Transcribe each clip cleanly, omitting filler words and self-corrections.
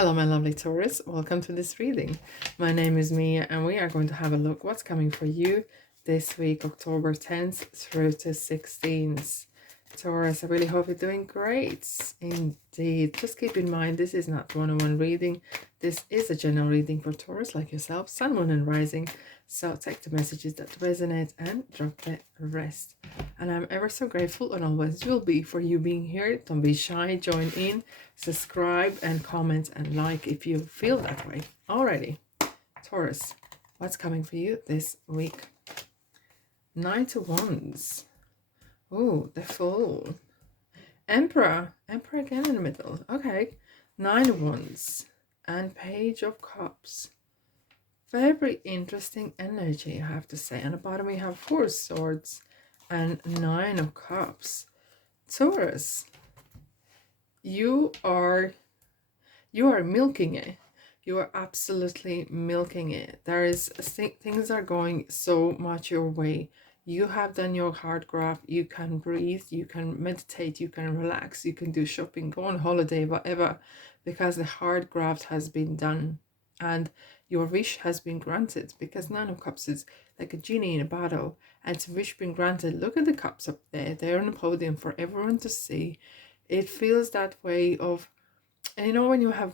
Hello, my lovely Taurus. Welcome to this reading. My name is Mia, and we are going to have a look what's coming for you this week, October 10th through to 16th. Taurus, I really hope you're doing great. Indeed. Just keep in mind, this is not one-on-one reading. This is a general reading for Taurus like yourself, Sun, Moon, and Rising. So take the messages that resonate and drop the rest. And I'm ever so grateful and always will be for you being here. Don't be shy, join in, subscribe and comment and like if you feel that way. Alrighty, Taurus, what's coming for you this week? Knight of Wands. Oh, the Fool. Emperor again in the middle. Okay, Nine of Wands and Page of Cups. Very interesting energy, I have to say. And at the bottom we have Four Swords and Nine of Cups. Taurus, you are milking it. You are absolutely milking it. There is things are going so much your way. You have done your hard graft. You can breathe, you can meditate, you can relax, you can do shopping, go on holiday, whatever, because the hard graft has been done and your wish has been granted, because Nine of Cups is like a genie in a bottle, and it's a wish been granted. Look at the cups up there. They're on the podium for everyone to see. It feels that way of, and you know when you have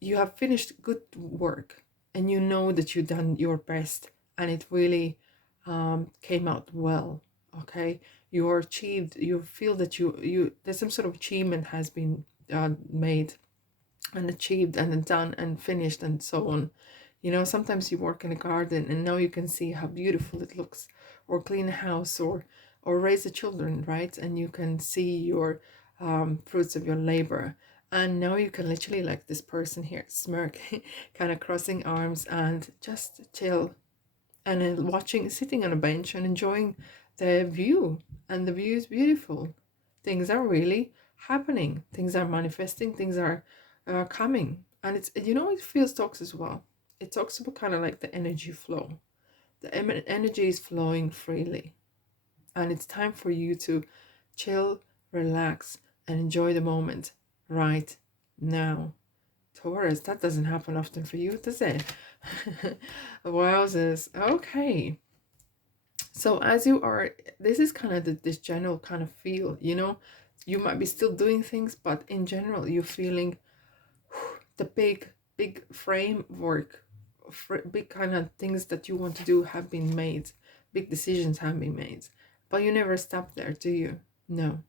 you have finished good work and you know that you've done your best and it really came out well. Okay, you are achieved. You feel that you there's some sort of achievement has been made and achieved and done and finished and so on. You know, sometimes you work in a garden and now you can see how beautiful it looks, or clean a house, or raise the children, right? And you can see your fruits of your labor. And now you can literally, like this person here, smirk, kind of crossing arms and just chill and then watching, sitting on a bench and enjoying the view. And the view is beautiful. Things are really happening. Things are manifesting. Things are coming. And it's, you know, it feels talks as well. It talks about kind of like the energy flow. The energy is flowing freely. And it's time for you to chill, relax, and enjoy the moment right now. Taurus, that doesn't happen often for you, does it? Wowzers. Okay. So as you are, this is kind of this general kind of feel, you know, you might be still doing things, but in general, you're feeling the big framework, big kind of things that you want to do have been made. Big decisions have been made. But you never stop there, do you? No.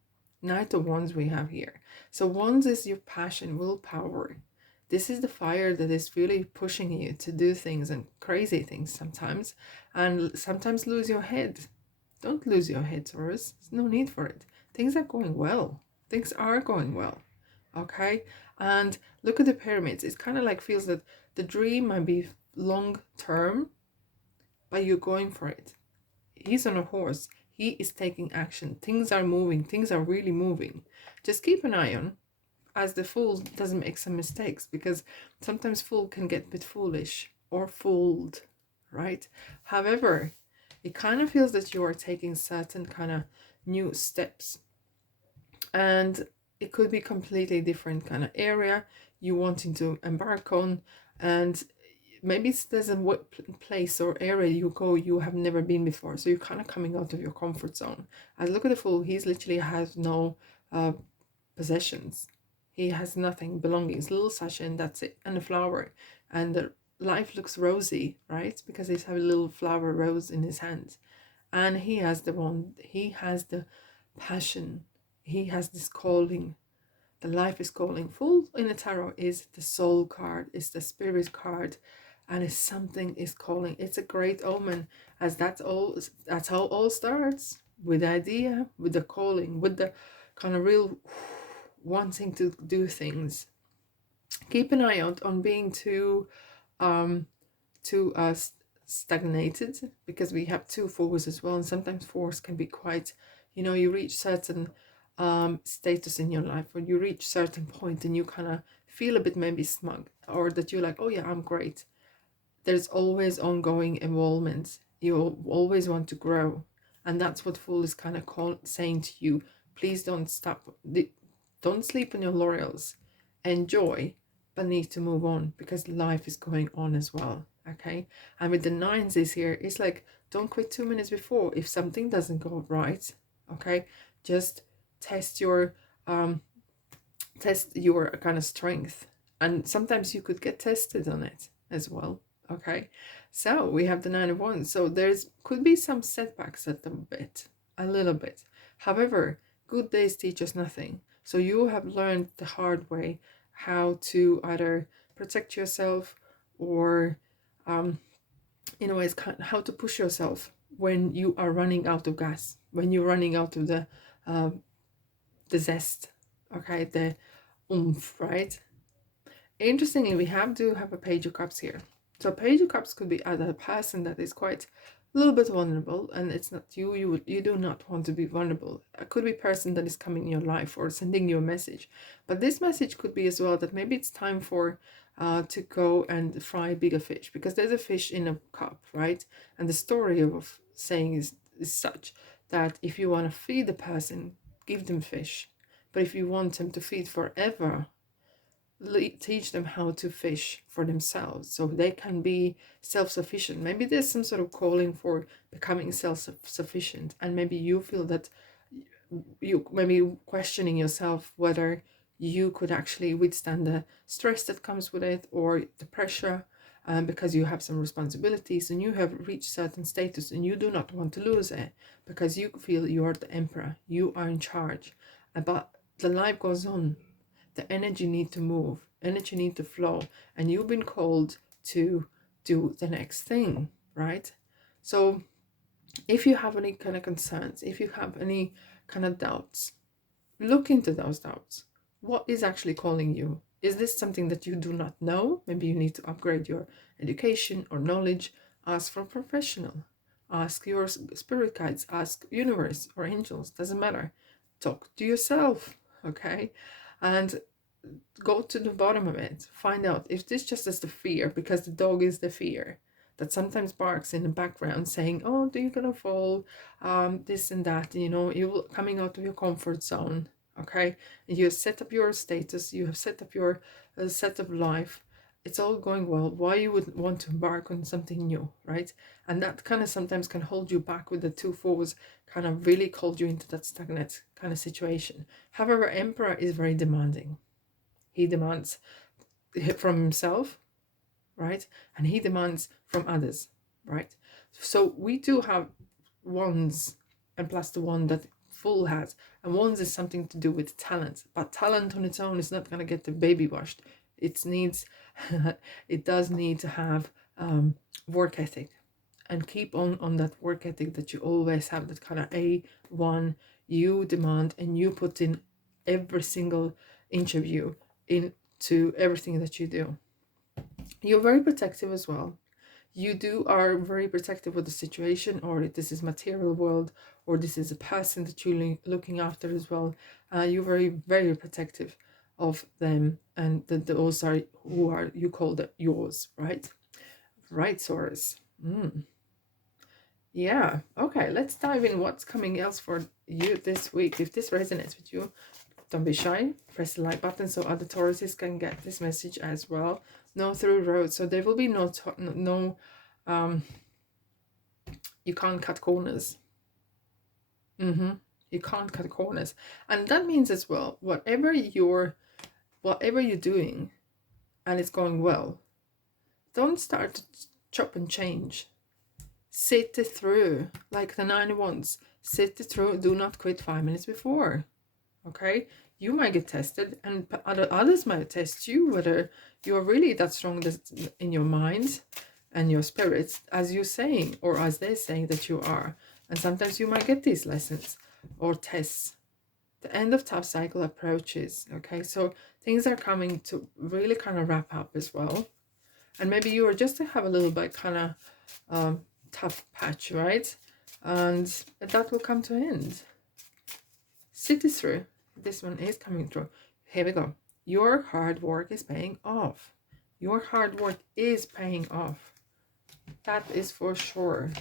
Knight of Wands we have here. So Wands is your passion, willpower. This is the fire that is really pushing you to do things and crazy things sometimes. And sometimes lose your head. Don't lose your head, Taurus. There's no need for it. Things are going well. Things are going well. Okay? And look at the pyramids. It's kind of like feels that the dream might be long term, but you're going for it. He's on a horse. He is taking action. Things are moving. Things are really moving. Just keep an eye on, as the fool doesn't make some mistakes, because sometimes fool can get a bit foolish or fooled, right? However, it kind of feels that you are taking certain kind of new steps, and it could be completely different kind of area you wanting to embark on, and maybe there's a place or area you go you have never been before, so you're kind of coming out of your comfort zone. As look at the fool, he's literally has no possessions. He has nothing, belongings, little sachet, and that's it, and a flower, and the life looks rosy, right? Because he's having a little flower rose in his hand, and he has the passion, he has this calling. The life is calling. Fool in the tarot is the soul card, is the spirit card, and if something is calling, it's a great omen, as that's how all starts, with the idea, with the calling, with the kind of real wanting to do things. Keep an eye out on being too stagnated, because we have two fours as well, and sometimes fours can be quite, you know, you reach certain status in your life, or you reach certain point and you kind of feel a bit maybe smug, or that you're like, oh yeah, I'm great. There's always ongoing involvement. You always want to grow, and that's what Fool is kind of saying to you. Please don't stop. Don't sleep on your laurels. Enjoy, but need to move on because life is going on as well. Okay, and with the nines is here, it's like, don't quit 2 minutes before. If something doesn't go right, okay, just test your kind of strength, and sometimes you could get tested on it as well. Okay, so we have the Nine of Wands, so there's could be some setbacks at a little bit. However, good days teach us nothing, so you have learned the hard way how to either protect yourself or in a way it's how to push yourself when you are running out of gas, when you're running out of the zest, okay, the oomph, right? Interestingly, we do have a Page of Cups here. So Page of Cups could be either a person that is quite a little bit vulnerable, and it's not you. You do not want to be vulnerable. It could be a person that is coming in your life or sending you a message. But this message could be as well that maybe it's time for to go and fry bigger fish, because there's a fish in a cup, right? And the story of saying is such that if you want to feed the person, give them fish. But if you want them to feed forever, teach them how to fish for themselves so they can be self-sufficient. Maybe there's some sort of calling for becoming self-sufficient, and maybe you feel that you maybe questioning yourself whether you could actually withstand the stress that comes with it, or the pressure, because you have some responsibilities and you have reached certain status and you do not want to lose it because you feel you are the emperor, you are in charge. But the life goes on. The energy need to move, energy need to flow, and you've been called to do the next thing, right? So if you have any kind of concerns, if you have any kind of doubts, look into those doubts. What is actually calling you? Is this something that you do not know? Maybe you need to upgrade your education or knowledge. Ask for a professional. Ask your spirit guides. Ask universe or angels. Doesn't matter. Talk to yourself, okay? And go to the bottom of it. Find out if this just is the fear, because the dog is the fear that sometimes barks in the background saying, oh, do you gonna fall, this and that, you're coming out of your comfort zone, okay? You set up your status, you have set up your set of life, it's all going well. Why you would want to embark on something new, right? And that kind of sometimes can hold you back with the two fours, kind of really hold you into that stagnant kind of situation. However, Emperor is very demanding. He demands from himself, right? And he demands from others, right? So we do have wands, and plus the one that Fool has. And wands is something to do with talent. But talent on its own is not going to get the baby washed. It needs, it does need to have work ethic. And keep on that work ethic that you always have, that kind of A1 you demand, and you put in every single inch of you into everything that you do. You're very protective as well. You are very protective of the situation, or this is material world, or this is a person that you're looking after as well. You're very, very protective of them, and those are who are, you call that yours, right? Right, Taurus. Yeah, okay, let's dive in what's coming else for you this week. If this resonates with you, don't be shy, press the like button so other Tauruses can get this message as well. No through road, so there will be no you can't cut corners. You can't cut corners, and that means as well, whatever you're doing and it's going well, don't start to chop and change. Sit it through, like the 9 of Wands. Sit it through. Do not quit 5 minutes before. Okay, you might get tested, and others might test you whether you're really that strong in your mind and your spirits as you're saying, or as they're saying that you are. And sometimes you might get these lessons or tests. The end of tough cycle approaches. Okay, so things are coming to really kind of wrap up as well, and maybe you are just to have a little bit kind of tough patch, right? And that will come to an end. Sit this through. This one is coming through. Here we go. Your hard work is paying off. Your hard work is paying off. That is for sure.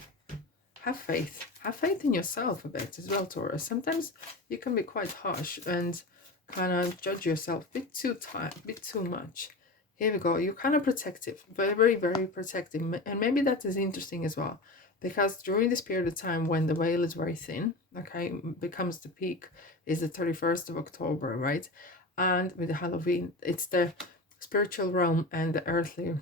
Have faith. Have faith in yourself a bit as well, Taurus. Sometimes you can be quite harsh and kind of judge yourself a bit too much. Here we go. You're kind of protective, very, very protective. And maybe that is interesting as well, because during this period of time when the veil is very thin, okay, becomes the peak is the 31st of October, right? And with the Halloween, it's the spiritual realm and the earthly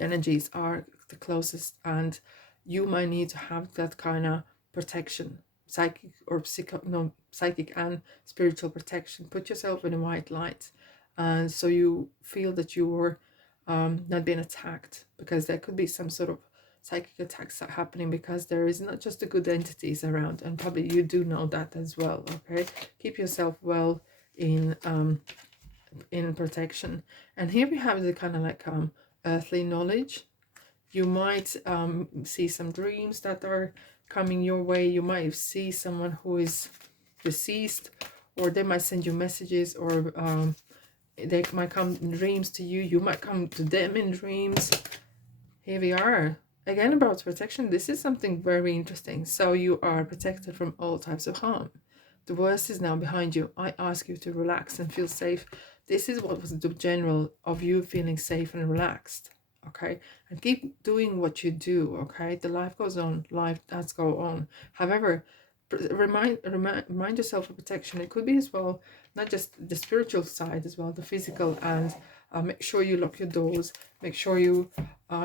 energies are the closest, and you might need to have that kind of protection, psychic or psychic and spiritual protection. Put yourself in a white light, and so you feel that you were not being attacked, because there could be some sort of psychic attacks happening, because there is not just the good entities around, and probably you do know that as well. Okay, keep yourself well in protection. And here we have the kind of like earthly knowledge. You might see some dreams that are coming your way. You might see someone who is deceased, or they might send you messages, or they might come in dreams to you. You might come to them in dreams. Here we are. Again, about protection. This is something very interesting. So you are protected from all types of harm. The worst is now behind you. I ask you to relax and feel safe. This is what was the general of you feeling safe and relaxed. Okay, and keep doing what you do. Okay, the life goes on, life does go on. However, remind yourself of protection. It could be as well, not just the spiritual side as well, the physical, and make sure you lock your doors. Make sure you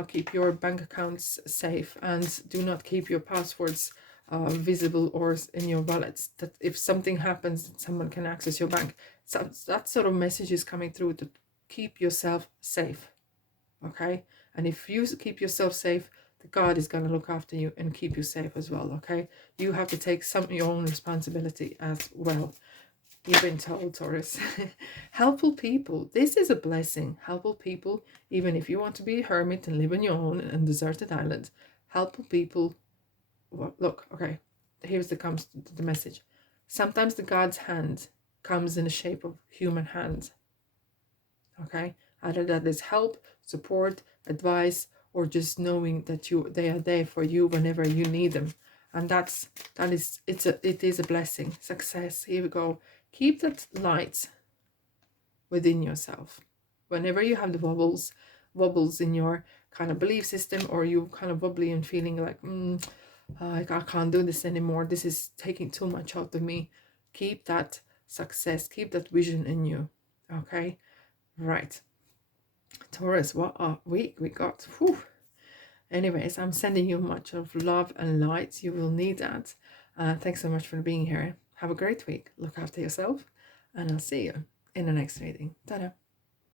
keep your bank accounts safe, and do not keep your passwords visible or in your wallets, that if something happens someone can access your bank. So that sort of message is coming through, to keep yourself safe. Okay, and if you keep yourself safe, the God is going to look after you and keep you safe as well. Okay, you have to take some of your own responsibility as well. You've been told, Taurus. Helpful people. This is a blessing. Helpful people, even if you want to be a hermit and live on your own and deserted island. Helpful people. Well, look, okay, here's the message. Sometimes the God's hand comes in the shape of human hands. Okay, either that is help, support, advice, or just knowing that they are there for you whenever you need them. And it is a blessing. Success. Here we go. Keep that light within yourself. Whenever you have the wobbles in your kind of belief system, or you kind of wobbly and feeling like I can't do this anymore, this is taking too much out of me, keep that success, keep that vision in you. Okay, right, Taurus, what a week we got. Whew. Anyways, I'm sending you much of love and light. You will need that. Thanks so much for being here. Have a great week. Look after yourself, and I'll see you in the next reading. Ta-da.